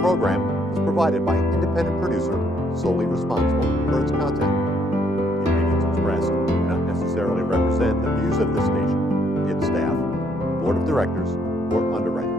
program was provided by an independent producer solely responsible for its content. The opinions expressed do not necessarily represent the views of this station, its staff, board of directors, or underwriters.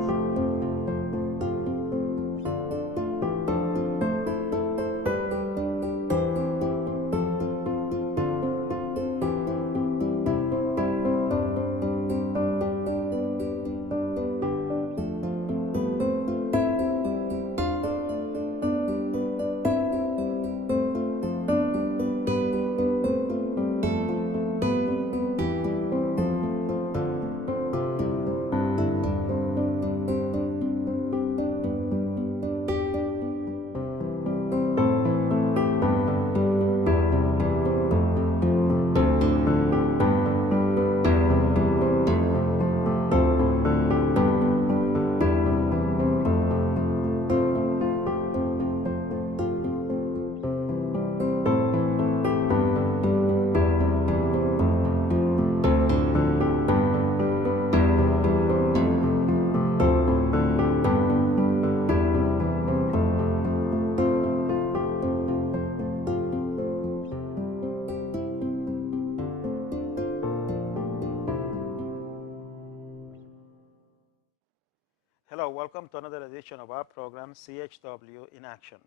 Hello, welcome to another edition of our program, CHW in Action.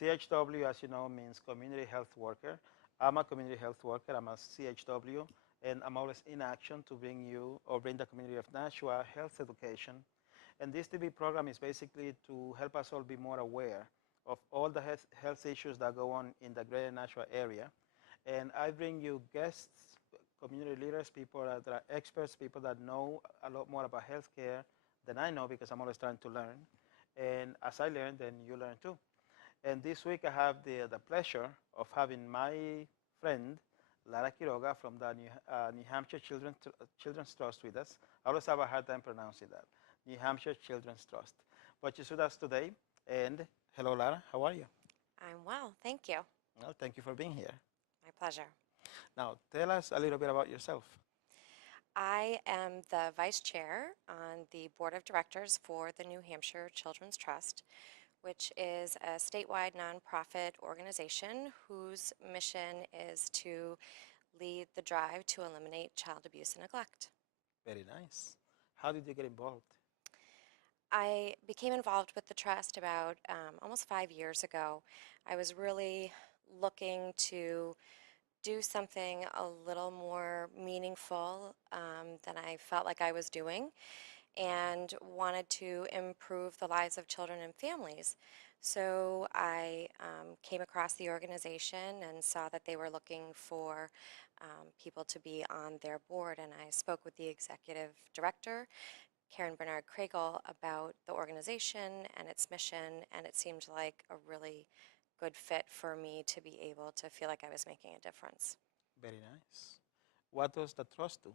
CHW, as you know, means Community Health Worker. I'm a community health worker, I'm a CHW, and I'm always in action to bring you or bring the community of Nashua health education. And this TV program is basically to help us all be more aware of all the health issues that go on in the greater Nashua area. And I bring you guests, community leaders, people that are experts, people that know a lot more about healthcare than I know because I'm always trying to learn. And as I learn, then you learn too. And this week I have the pleasure of having my friend, Lara Quiroga from the New Hampshire Children's Trust with us. I always have a hard time pronouncing that, New Hampshire Children's Trust. But she's with us today. And hello, Lara, how are you? I'm well, thank you. Well, thank you for being here. My pleasure. Now, tell us a little bit about yourself. I am the vice chair on the board of directors for the New Hampshire Children's Trust, which is a statewide nonprofit organization whose mission is to lead the drive to eliminate child abuse and neglect. Very nice. How did you get involved? I became involved with the trust about almost 5 years ago. I was really looking to do something a little more meaningful than I felt like I was doing, and wanted to improve the lives of children and families. So I came across the organization and saw that they were looking for people to be on their board, and I spoke with the executive director, Karen Bernard Kragel, about the organization and its mission, and it seemed like a really good fit for me to be able to feel like I was making a difference. Very nice. What does the trust do?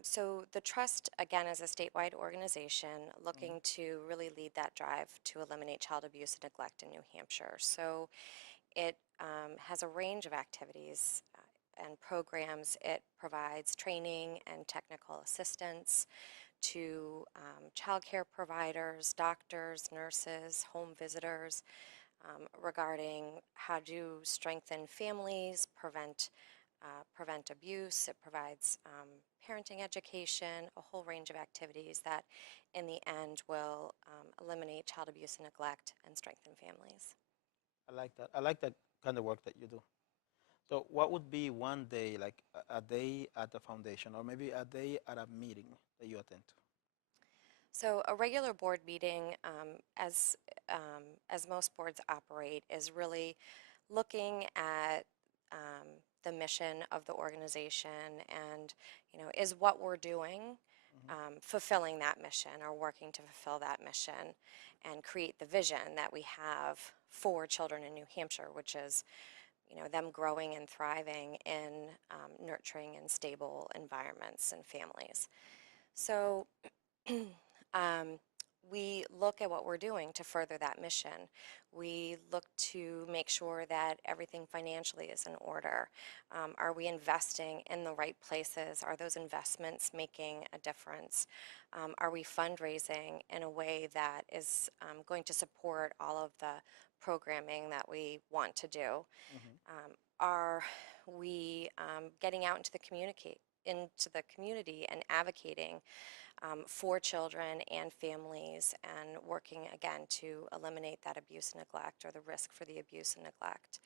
So the trust, again, is a statewide organization looking to really lead that drive to eliminate child abuse and neglect in New Hampshire. So it has a range of activities and programs. It provides training and technical assistance to child care providers, doctors, nurses, home visitors, regarding how to strengthen families, prevent abuse. It provides parenting education, a whole range of activities that in the end will eliminate child abuse and neglect and strengthen families. I like that. I like that kind of work that you do. So, what would be one day, like a day at the foundation, or maybe a day at a meeting that you attend to? So a regular board meeting, as most boards operate, is really looking at the mission of the organization, and is what we're doing fulfilling that mission or working to fulfill that mission and create the vision that we have for children in New Hampshire, which is them growing and thriving in nurturing and stable environments and families. So we look at what we're doing to further that mission. We look to make sure that everything financially is in order. Are we investing in the right places? Are those investments making a difference? Are we fundraising in a way that is going to support all of the programming that we want to do? Are we getting out into the community and advocating for children and families and working again to eliminate that abuse and neglect, or the risk for the abuse and neglect?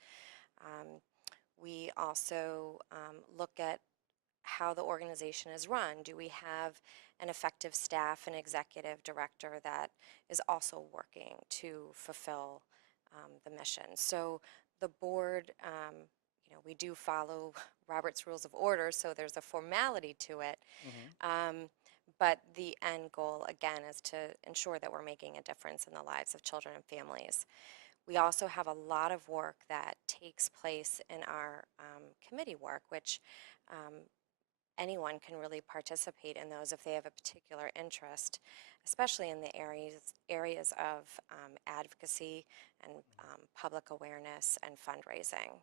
We also look at how the organization is run. Do we have an effective staff and executive director that is also working to fulfill the mission? So the board, we do follow Robert's Rules of Order, so there's a formality to it. But the end goal, again, is to ensure that we're making a difference in the lives of children and families. We also have a lot of work that takes place in our committee work, which anyone can really participate in those if they have a particular interest, especially in the areas of advocacy and public awareness and fundraising.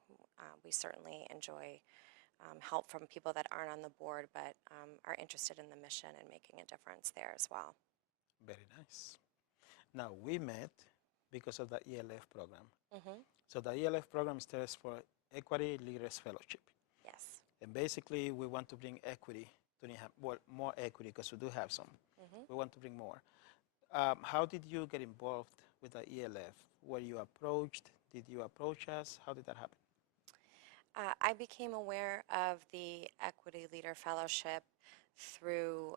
We certainly enjoy help from people that aren't on the board but are interested in the mission and making a difference there as well. Very nice. Now, we met because of the ELF program. So the ELF program stands for Equity Leaders Fellowship. Yes. And basically, we want to bring equity to more equity, because we do have some. We want to bring more. How did you get involved with the ELF? Were you approached? Did you approach us? How did that happen? I became aware of the Equity Leader Fellowship through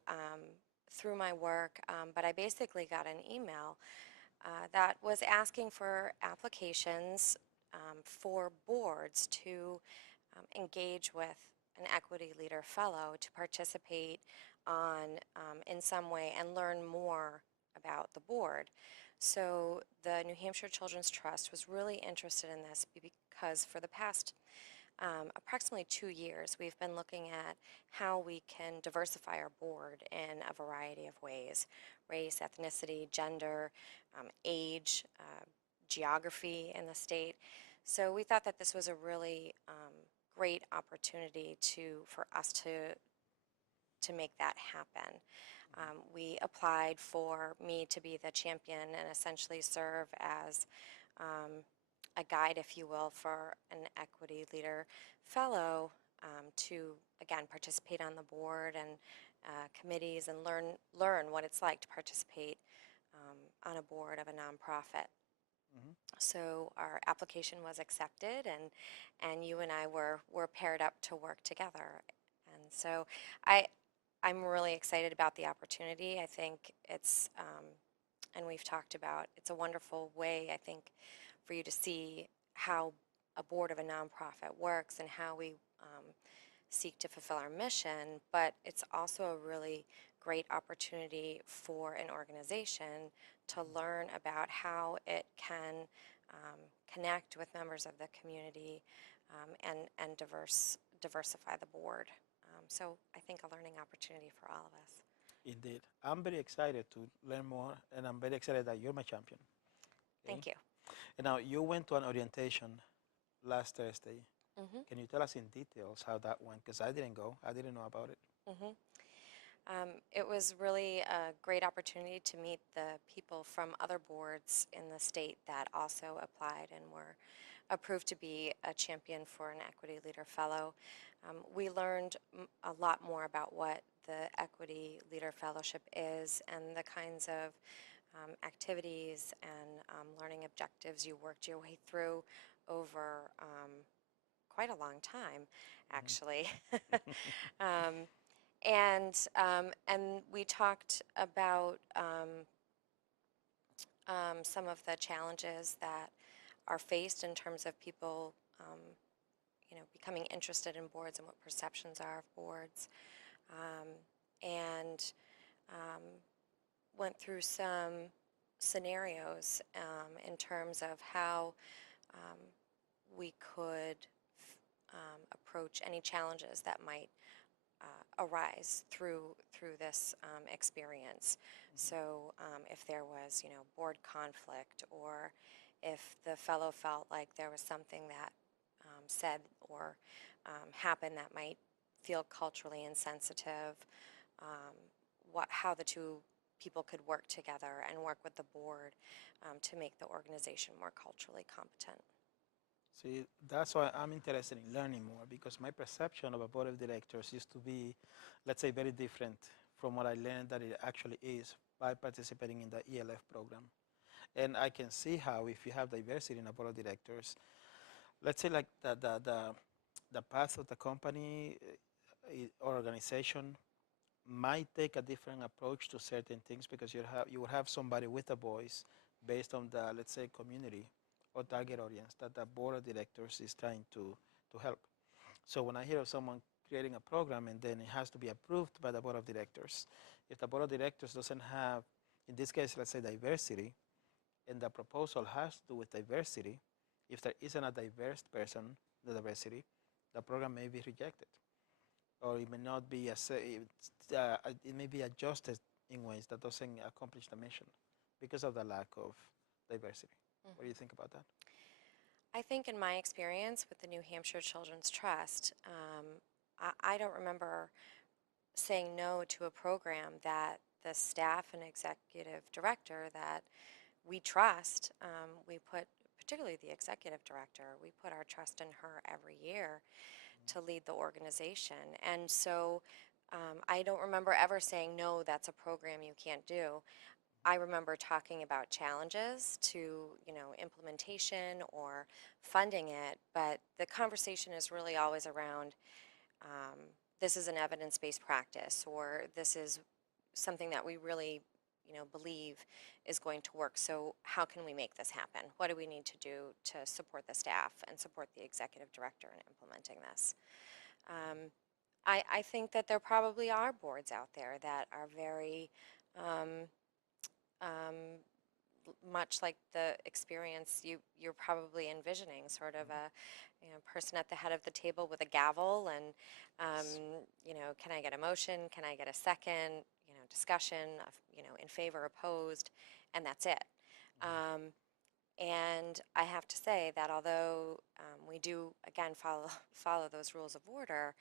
my work, but I basically got an email that was asking for applications for boards to engage with an Equity Leader Fellow to participate on in some way and learn more about the board. So the New Hampshire Children's Trust was really interested in this because for the past approximately 2 years, we've been looking at how we can diversify our board in a variety of ways: race, ethnicity, gender, age, geography in the state. So we thought that this was a really great opportunity for us to make that happen. We applied for me to be the champion and essentially serve as a guide, if you will, for an Equity Leader Fellow to, again, participate on the board and committees and learn what it's like to participate on a board of a nonprofit. So our application was accepted, and you and I were paired up to work together. And so I'm really excited about the opportunity. I think it's, and we've talked about, it's a wonderful way, I think, for you to see how a board of a nonprofit works and how we seek to fulfill our mission, but it's also a really great opportunity for an organization to learn about how it can connect with members of the community and diversify the board. So I think a learning opportunity for all of us. Indeed. I'm very excited to learn more, and I'm very excited that you're my champion. Okay? Thank you. And now, you went to an orientation last Thursday. Can you tell us in details how that went? Because I didn't go. I didn't know about it. It was really a great opportunity to meet the people from other boards in the state that also applied and were approved to be a champion for an Equity Leader Fellow. We learned a lot more about what the Equity Leader Fellowship is and the kinds of activities and learning objectives you worked your way through over quite a long time, actually. And we talked about some of the challenges that are faced in terms of people, becoming interested in boards and what perceptions are of boards, and went through some scenarios in terms of how we could approach any challenges that might arise through this experience. So if there was, board conflict, or if the fellow felt like there was something that said or happened that might feel culturally insensitive, um, how the two people could work together and work with the board to make the organization more culturally competent. See, that's why I'm interested in learning more, because my perception of a board of directors used to be, let's say, very different from what I learned that it actually is by participating in the ELF program. And I can see how if you have diversity in a board of directors, let's say like the path of the company or organization might take a different approach to certain things, because you will have somebody with a voice based on the, let's say, community or target audience that the board of directors is trying to help. So when I hear of someone creating a program and then it has to be approved by the board of directors, if the board of directors doesn't have, in this case, let's say diversity, and the proposal has to do with diversity, if there isn't a diverse person, the diversity, the program may be rejected, or it may not be it may be adjusted in ways that doesn't accomplish the mission because of the lack of diversity. What do you think about that? I think in my experience with the New Hampshire Children's Trust, I don't remember saying no to a program that the staff and executive director that we trust, we put, particularly the executive director, we put our trust in her every year to lead the organization. And so I don't remember ever saying, no, that's a program you can't do. I remember talking about challenges to, implementation or funding it, but the conversation is really always around this is an evidence-based practice, or this is something that we really, believe is going to work. So how can we make this happen? What do we need to do to support the staff and support the executive director in implementing this? I think that there probably are boards out there that are very much like the experience you're probably envisioning, sort of a person at the head of the table with a gavel, and can I get a motion? Can I get a second? Discussion of, in favor, opposed, and that's it. And I have to say that although we do again follow those rules of order,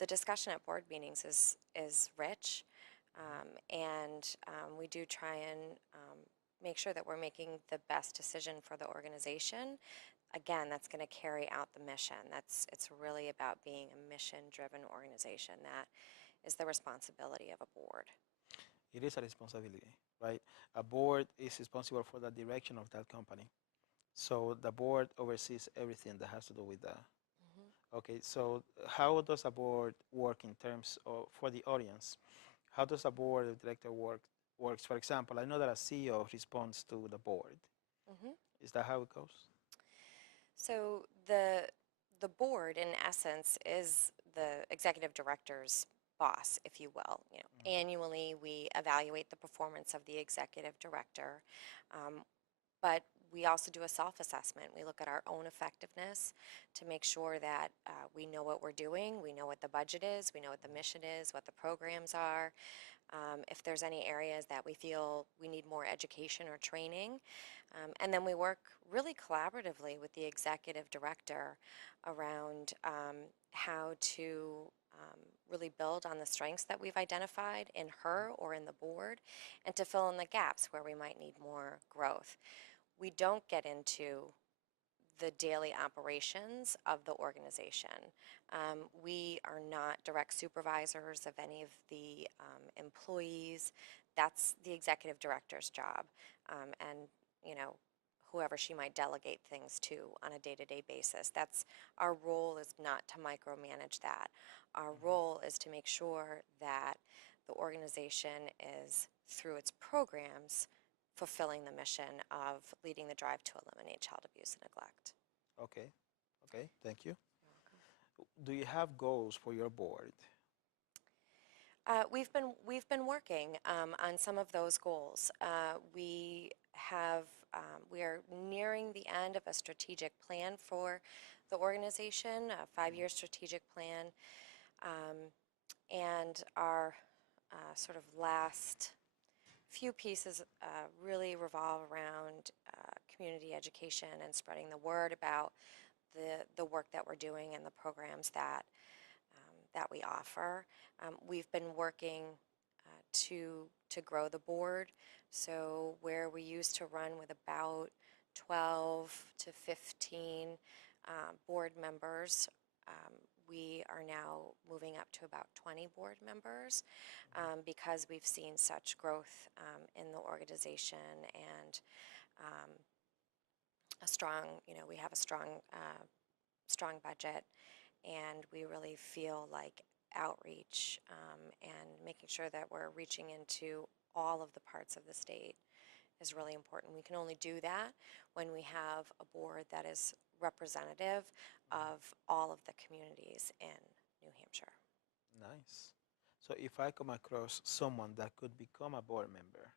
the discussion at board meetings is rich, and we do try and make sure that we're making the best decision for the organization. Again, that's going to carry out the mission. It's really about being a mission-driven organization. That is the responsibility of a board. It is a responsibility, right? A board is responsible for the direction of that company. So the board oversees everything that has to do with that. Okay, so how does a board work in terms of, for the audience, how does a board of director works? For example, I know that a CEO responds to the board. Is that how it goes? So the board, in essence, is the executive director's boss, if you will. Annually, we evaluate the performance of the executive director, but we also do a self-assessment. We look at our own effectiveness to make sure that we know what we're doing, we know what the budget is, we know what the mission is, what the programs are. If there's any areas that we feel we need more education or training. And then we work really collaboratively with the executive director around how to really build on the strengths that we've identified in her or in the board, and to fill in the gaps where we might need more growth. We don't get into the daily operations of the organization. We are not direct supervisors of any of the employees. That's the executive director's job, and whoever she might delegate things to on a day-to-day basis. That's our role, is not to micromanage that. Our role is to make sure that the organization is, through its programs, fulfilling the mission of leading the drive to eliminate child abuse and neglect. Okay, thank you. Do you have goals for your board? We've been working on some of those goals. We are nearing the end of a strategic plan for the organization, a 5-year strategic plan. And our sort of last few pieces really revolve around community education and spreading the word about the work that we're doing and the programs that we offer. We've been working to grow the board. So where we used to run with about 12 to 15 board members, we are now moving up to about 20 board members because we've seen such growth in the organization and a strong, we have a strong budget, and we really feel like outreach and making sure that we're reaching into all of the parts of the state is really important. We can only do that when we have a board that is representative of all of the communities in New Hampshire. Nice. So if I come across someone that could become a board member,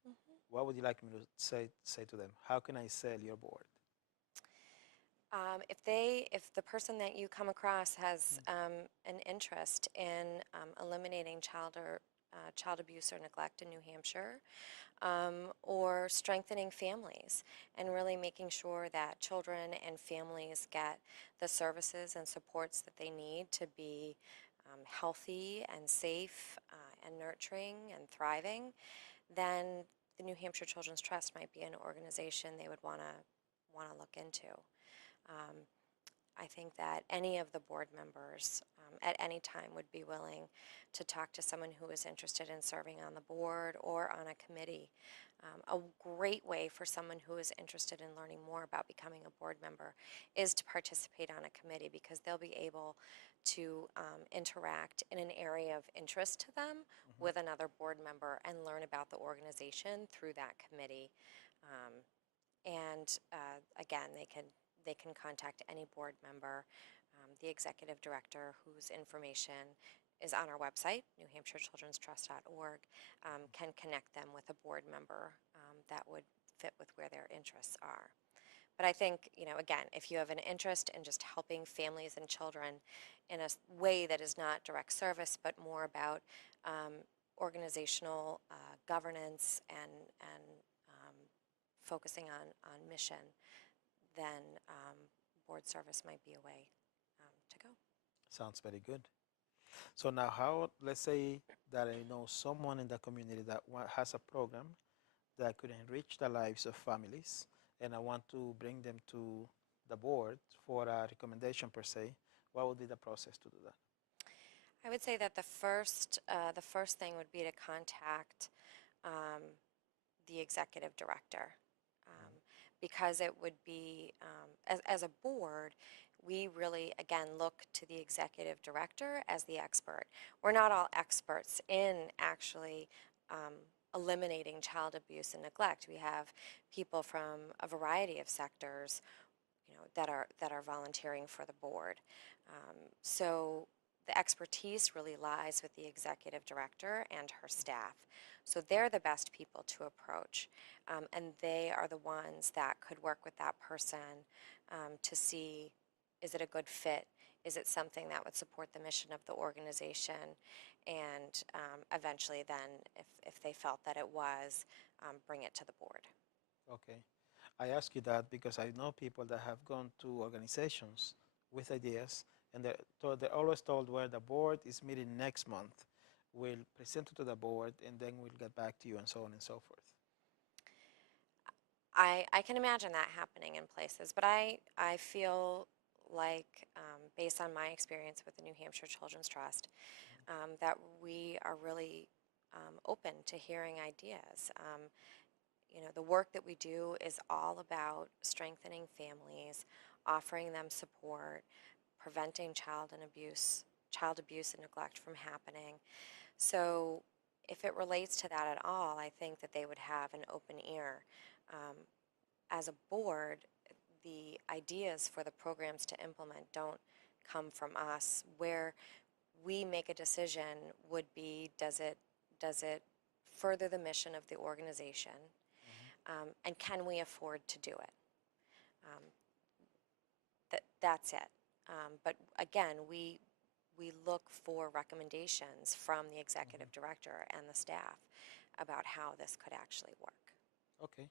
what would you like me to say to them? How can I sell your board? If the person that you come across has an interest in eliminating child abuse or neglect in New Hampshire, or strengthening families and really making sure that children and families get the services and supports that they need to be healthy and safe and nurturing and thriving, then the New Hampshire Children's Trust might be an organization they would want to look into. I think that any of the board members at any time would be willing to talk to someone who is interested in serving on the board or on a committee. A great way for someone who is interested in learning more about becoming a board member is to participate on a committee, because they'll be able to interact in an area of interest to them with another board member and learn about the organization through that committee. Again, they can contact any board member. The executive director, whose information is on our website, newhampshirechildrenstrust.org, can connect them with a board member that would fit with where their interests are. But I think, again, if you have an interest in just helping families and children in a way that is not direct service, but more about organizational governance and focusing on mission, then board service might be a way to go. Sounds very good. So now let's say that I know someone in the community that has a program that could enrich the lives of families, and I want to bring them to the board for a recommendation per se. What would be the process to do that? I would say that the first thing would be to contact the executive director, because it would be, as a board, we really, again, look to the executive director as the expert. We're not all experts in actually eliminating child abuse and neglect. We have people from a variety of sectors, that are volunteering for the board. So the expertise really lies with the executive director and her staff. So they're the best people to approach, and they are the ones that could work with that person to see, is it a good fit? Is it something that would support the mission of the organization? And eventually then, if they felt that it was, bring it to the board. Okay. I ask you that because I know people that have gone to organizations with ideas, and they're always told, where the board is meeting next month. We'll present it to the board, and then we'll get back to you, and so on and so forth. I can imagine that happening in places, but I feel like, based on my experience with the New Hampshire Children's Trust, that we are really open to hearing ideas. The work that we do is all about strengthening families, offering them support, preventing child abuse and neglect from happening. So if it relates to that at all, I think that they would have an open ear. As a board, the ideas for the programs to implement don't come from us. Where we make a decision would be, does it further the mission of the organization, and can we afford to do it? That's it. But again, we we look for recommendations from the executive director and the staff about how this could actually work. Okay.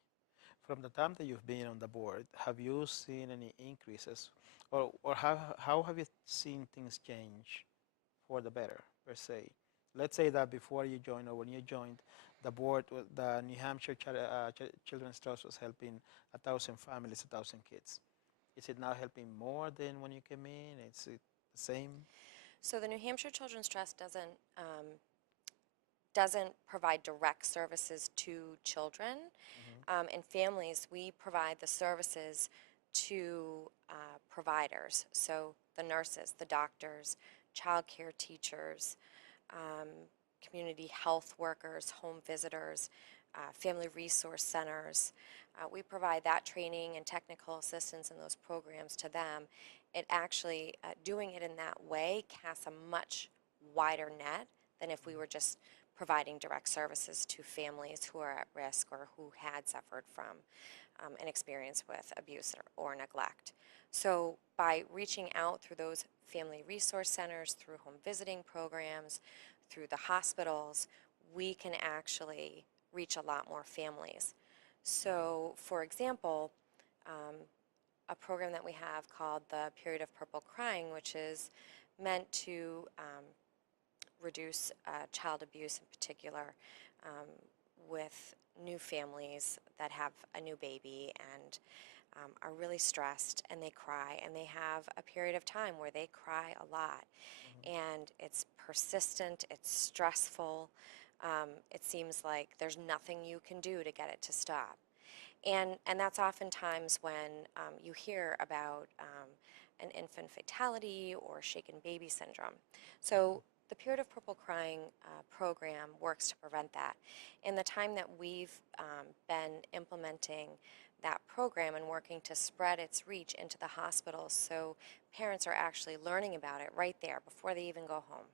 From the time that you've been on the board, have you seen any increases, or how have you seen things change for the better, per se? Let's say that before you joined, or when you joined, the board, the New Hampshire Children's Trust was helping 1,000 families, 1,000 kids. Is it now helping more than when you came in? Is it the same? So the New Hampshire Children's Trust doesn't provide direct services to children and families. We provide the services to providers, so the nurses, the doctors, child care teachers, um, community health workers, home visitors, family resource centers. We provide that training and technical assistance in those programs to them. It actually, doing it in that way casts a much wider net than if we were just providing direct services to families who are at risk or who had suffered from an experience with abuse or neglect. So by reaching out through those family resource centers, through home visiting programs, through the hospitals, we can actually reach a lot more families. So, for example, a program that we have called the Period of Purple Crying, which is meant to reduce child abuse in particular with new families that have a new baby and are really stressed, and they cry, and they have a period of time where they cry a lot, and it's persistent, it's stressful, it seems like there's nothing you can do to get it to stop. And that's oftentimes when you hear about an infant fatality or shaken baby syndrome. So the Period of Purple Crying program works to prevent that. In the time that we've been implementing that program and working to spread its reach into the hospitals, so parents are actually learning about it right there before they even go home.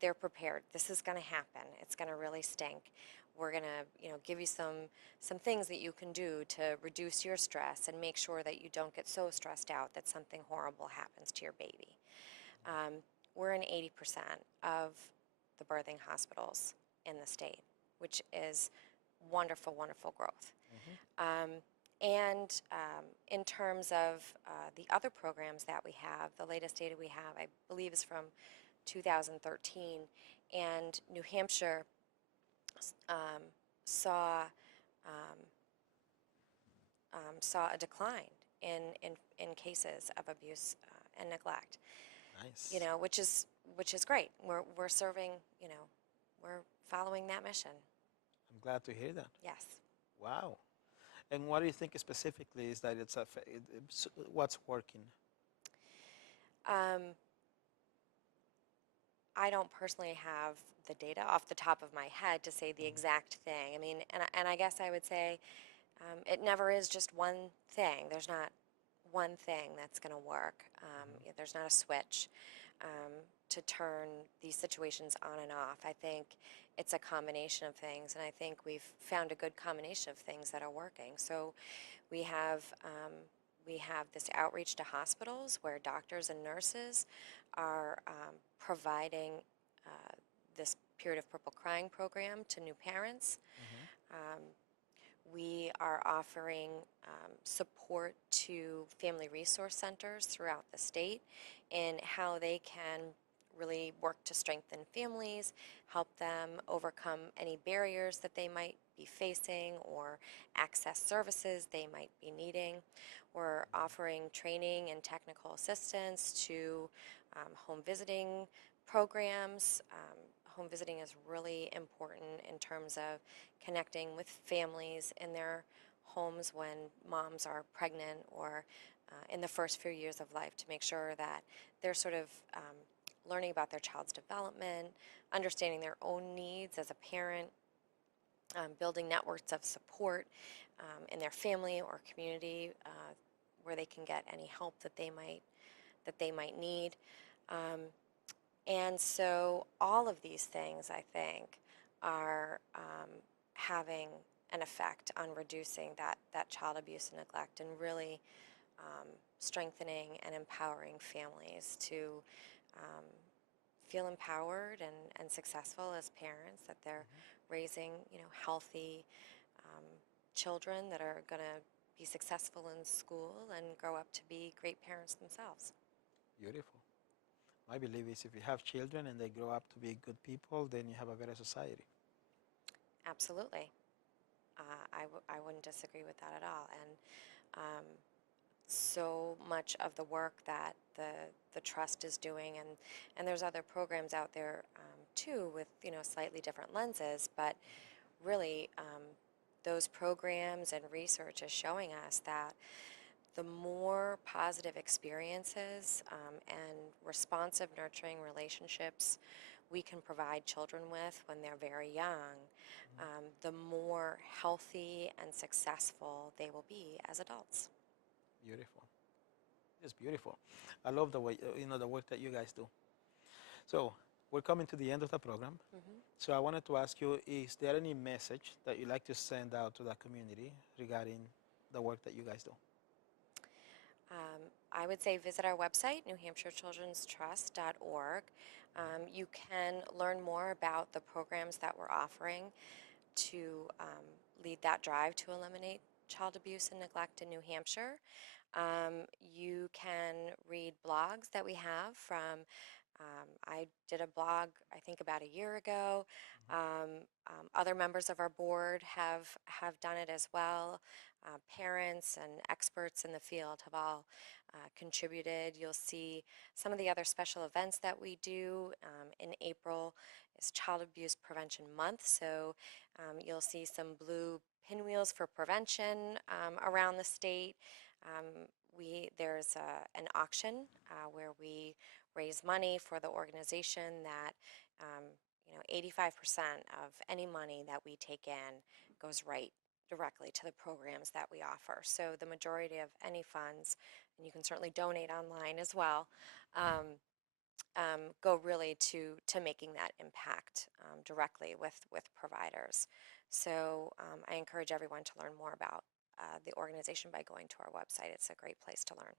They're prepared. This is going to happen. It's going to really stink. We're going to, give you some things that you can do to reduce your stress and make sure that you don't get so stressed out that something horrible happens to your baby. We're in 80% of the birthing hospitals in the state, which is wonderful, wonderful growth. And in terms of the other programs that we have, the latest data we have, I believe, is from 2013, and New Hampshire saw saw a decline in cases of abuse and neglect. Nice. Which is great. We're serving, we're following that mission. I'm glad to hear that. Yes. Wow. And what do you think specifically is that what's working? I don't personally have the data off the top of my head to say the exact thing. I mean, and I guess I would say it never is just one thing. There's not one thing that's going to work. There's not a switch to turn these situations on and off. I think it's a combination of things, and I think we've found a good combination of things that are working. So we have this outreach to hospitals where doctors and nurses are providing this Period of Purple Crying program to new parents. We are offering support to family resource centers throughout the state in how they can really work to strengthen families, help them overcome any barriers that they might be facing or access services they might be needing. We're offering training and technical assistance to home visiting programs. Home visiting is really important in terms of connecting with families in their homes when moms are pregnant or in the first few years of life, to make sure that they're sort of learning about their child's development, understanding their own needs as a parent, building networks of support in their family or community where they can get any help that they might need. And so all of these things, I think, are having an effect on reducing that child abuse and neglect, and really strengthening and empowering families to um, feel empowered and successful as parents, that they're raising, healthy um, children that are going to be successful in school and grow up to be great parents themselves. Beautiful. My belief is if you have children and they grow up to be good people, then you have a better society. Absolutely. I wouldn't disagree with that at all. And um, so much of the work that the trust is doing, and there's other programs out there too with slightly different lenses, but really those programs and research is showing us that the more positive experiences and responsive, nurturing relationships we can provide children with when they're very young, the more healthy and successful they will be as adults. Beautiful. It's beautiful. I love the way the work that you guys do. So we're coming to the end of the program. So I wanted to ask you: is there any message that you'd like to send out to the community regarding the work that you guys do? I would say visit our website, newhampshirechildrenstrust.org. You can learn more about the programs that we're offering to lead that drive to eliminate child abuse and neglect in New Hampshire. You can read blogs that we have from, I did a blog, I think, about a year ago. Other members of our board have done it as well. Parents and experts in the field have all contributed. You'll see some of the other special events that we do. In April is Child Abuse Prevention Month, so you'll see some blue pinwheels for prevention around the state. There's an auction where we raise money for the organization that 85% of any money that we take in goes right directly to the programs that we offer. So the majority of any funds, and you can certainly donate online as well, go really to making that impact directly with providers. So I encourage everyone to learn more about the organization by going to our website. It's a great place to learn.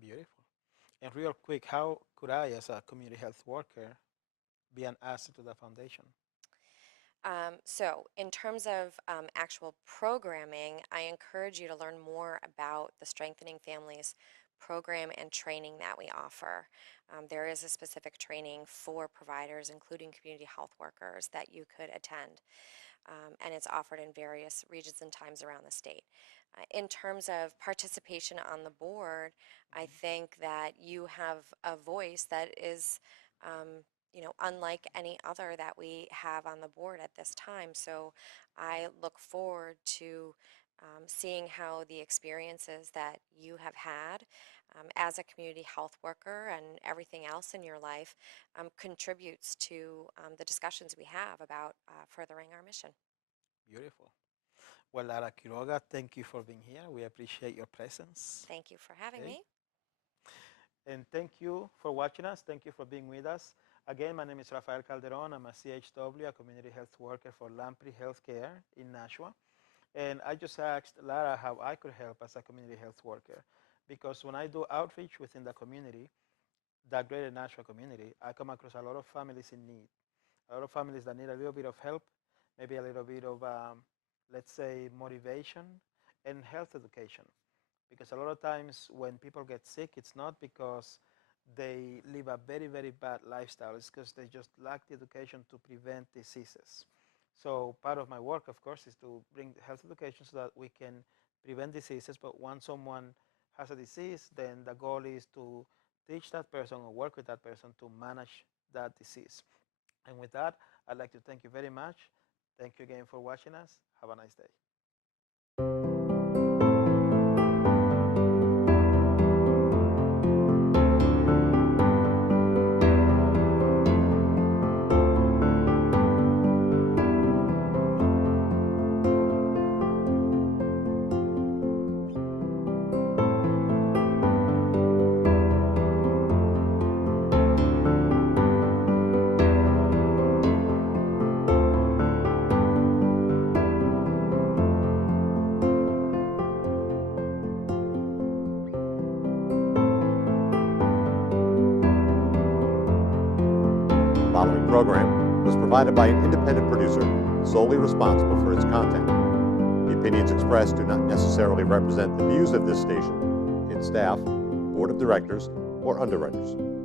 Beautiful. And real quick, how could I, as a community health worker, be an asset to the foundation? So in terms of actual programming, I encourage you to learn more about the Strengthening Families program and training that we offer. There is a specific training for providers, including community health workers, that you could attend. And it's offered in various regions and times around the state. In terms of participation on the board, I think that you have a voice that is unlike any other that we have on the board at this time. So I look forward to seeing how the experiences that you have had as a community health worker and everything else in your life contributes to the discussions we have about furthering our mission. Beautiful. Well, Lara Quiroga, thank you for being here. We appreciate your presence. Thank you for having me. And thank you for watching us. Thank you for being with us. Again, my name is Rafael Calderon. I'm a CHW, a community health worker for Lamprey Healthcare in Nashua. And I just asked Lara how I could help as a community health worker. Because when I do outreach within the community, the greater Nashua community, I come across a lot of families in need. A lot of families that need a little bit of help, maybe a little bit of, let's say, motivation and health education. Because a lot of times when people get sick, it's not because they live a very, very bad lifestyle. It's because they just lack the education to prevent diseases. So part of my work, of course, is to bring health education so that we can prevent diseases. But once someone has a disease, then the goal is to teach that person or work with that person to manage that disease. And with that, I'd like to thank you very much. Thank you again for watching us. Have a nice day. program was provided by an independent producer solely responsible for its content. The opinions expressed do not necessarily represent the views of this station, its staff, board of directors, or underwriters.